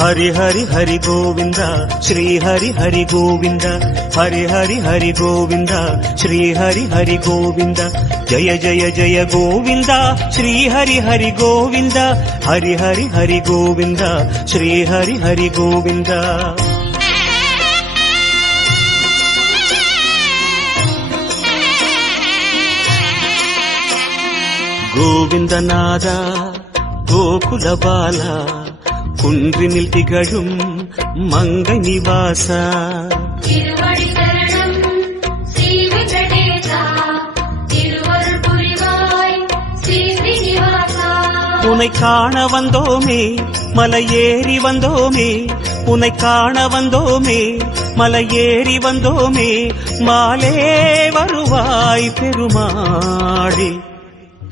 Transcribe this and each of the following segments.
हरि हरि हरि गोविंद श्री हरि हरि गोविंद हरि हरि हरि गोविंद श्री हरि हरि गोविंद जय जय जय गोविंद श्री हरि हरि गोविंद हरि हरि हरि गोविंद श्री हरि हरि गोविंद गोविंदनाद गोकुल बाला कुंद्रिनिल तिगळुम मंगै निवास तिरुवडि शरणम श्री वेंकटेशा तिरुवरुள் புரிவாய் श्री श्रीनिवासा उन्னை காண வந்தோமே மலையேறி வந்தோமே உன்னை காண வந்தோமே மலையேறி வந்தோமே மாலே வருவாய் பெருமாளே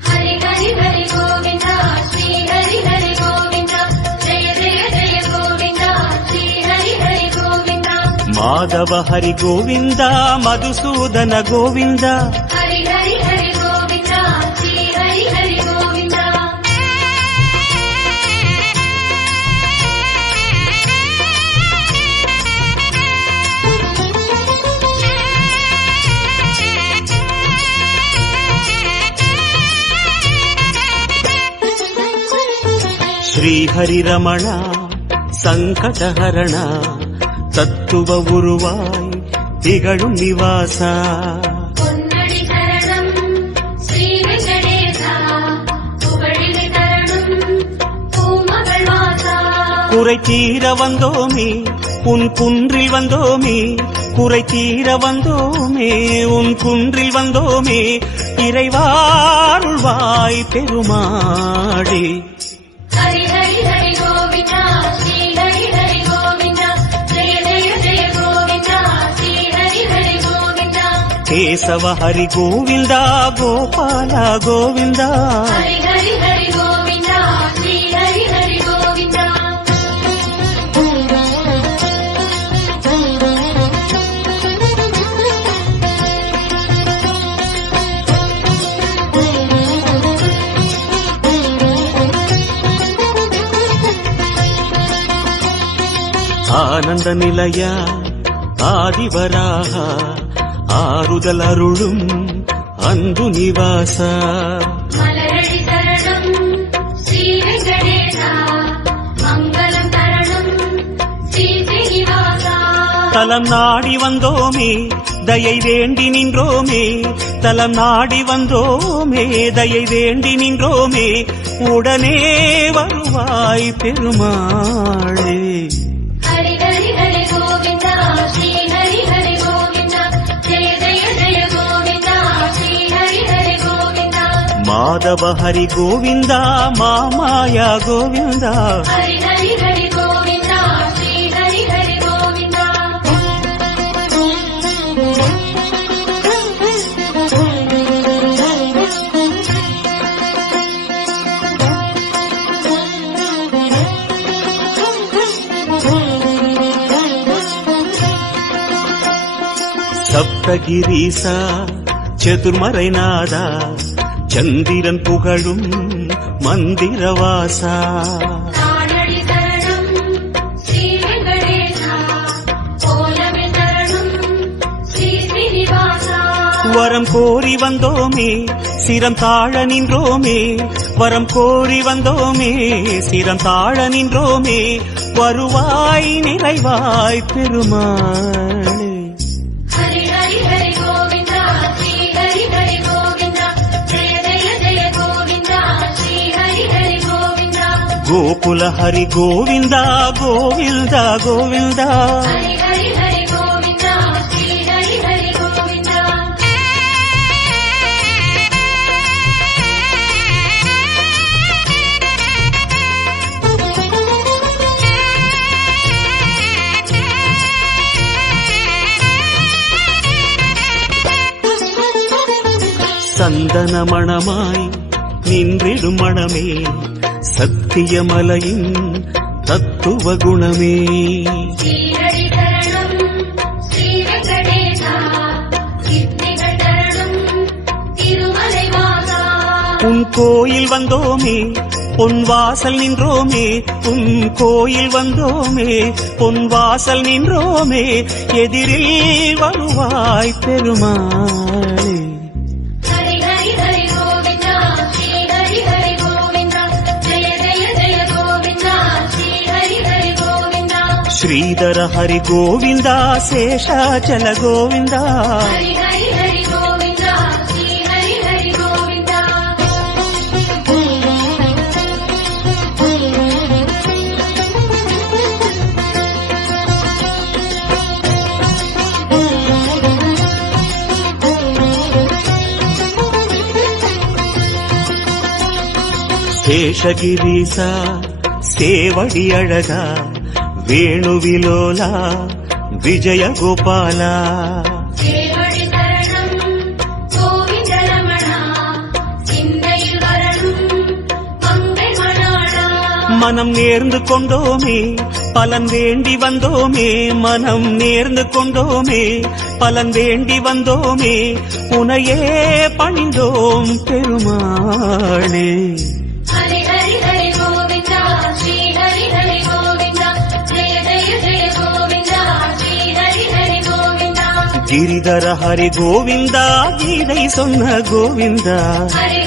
हरि हरि हरि गोविंदा श्री हरि हरि गोविंदा जय जय जय गोविंदा श्री हरि हरि गोविंदा माधव हरि गोविंदा मधुसूदन गोविंदा हरि हरि हरि गोविंदा श्री हरि हरि गोविंदा श्री हरि रमण संकटहरण तत्व उरुवाय तिगळुम निवास பொன்னடி சரணம் ஸ்ரீ வெங்கடேசா புகழினை தரணும் பூமகள் வாசா குறை தீர வந்தோமே உன் குன்றில் வந்தோமே குறை தீர வந்தோமே உன் குன்றில் வந்தோமே இறைவாருள்வாய் பெருமாளே हरि हरि हरि गोविंदा श्री हरि हरि गोविंदा जय जय जय गोविंदा श्री हरि हरि गोविंदा केशव हरि गोविंदा गोपाल गोविंदा हरि हरि हरि गोविंदा श्री हरि हरि गोविंदा आनंद निलय आदिवराह आरुदल अरुळुम अंदु निवास மலரடி சரணம் ஸ்ரீ வெங்கடேசா மங்களம் தரணும் ஸ்ரீ ஸ்ரீனிவாசா தலம் நாடி வந்தோமே தயை வேண்டி நின்றோமே தலம் நாடி வந்தோமே தயை வேண்டி நின்றோமே உடனே வருவாய் பெருமாளே हरि हरि हरि गोविंदा श्री हरि हरि गोविंदा जय जय जय गोविंदा श्री हरि हरि गोविंदा माधव हरि गोविंदा मामाया गोविंदा हरि हरि हरि गोविंदा श्री हरि हरि गोविंदा சப்தகிரீசா சதுர்மறைநாதா சந்திரன் புகழும் மந்திரவாசா காணடி சரணம் ஸ்ரீ வெங்கடேசா கோலமில் தரணும் ஸ்ரீ ஸ்ரீனிவாசா வரம் கோரி வந்தோமே சிரம் தாழ நின்றோமே வரம் கோரி வந்தோமே சிரம் தாழ நின்றோமே வருவாய் நிறைவாய் பெருமாளே हरि हरि हरि गोविंदा श्री हरि हरि गोविंदा जय जय जय गोविंदा श्री हरि हरि गोविंदा गोकुल हरि गोविंदा गोविंदा गोविंदा हरि हरि हरि गोविंदा श्री हरि हरि गोविंदा சந்தன மணமாய் நின்றிடும் மணமே சத்தியமலையின் தத்துவ குணமே श्री हरि शरणम श्री वेंकटेशा सिद्धिகள் தரணும் திருமலை வாசா உன் கோயில் வந்தோமே பொன் வாசல் நின்றோமே உன் கோயில் வந்தோமே பொன் வாசல் நின்றோமே எதிரில் வருவாய் பெருமாளே. ஹரி ஹரி ஹரி கோவிந்தா ஸ்ரீ ஹரி ஹரி கோவிந்தா ஜெய ஜெய ஜெய கோவிந்தா ஸ்ரீ ஹரி ஹரி கோவிந்தா. ஸ்ரீதர ஹரி கோவிந்தா சேஷாச்சல கோவிந்தா. ஹரி ஹரி ஹரி கோவிந்தா ஸ்ரீ ஹரி ஹரி கோவிந்தா. சேஷகிரீசா சேவடி அழகா வேணுவிலோலா விஜய கோபாலா. சேவடி சரணம் கோவிந்த ரமணா சிந்தையில் வரணும் மங்கை மணாளா. மனம் நேர்ந்து கொண்டோமே பலன் வேண்டி வந்தோமே மனம் நேர்ந்து கொண்டோமே பலன் வேண்டி வந்தோமே உனையே பணிந்தோம் பெருமாளே. ஹரி ஹரி ஹரி கோவிந்தா ஸ்ரீ ஹரி ஹரி கோவிந்தா ஜெய ஜெய ஜெய கோவிந்தா ஸ்ரீ ஹரி ஹரி கோவிந்தா. கிரிதர ஹரி கோவிந்தா கீதை சொன்ன கோவிந்தா. ஹரி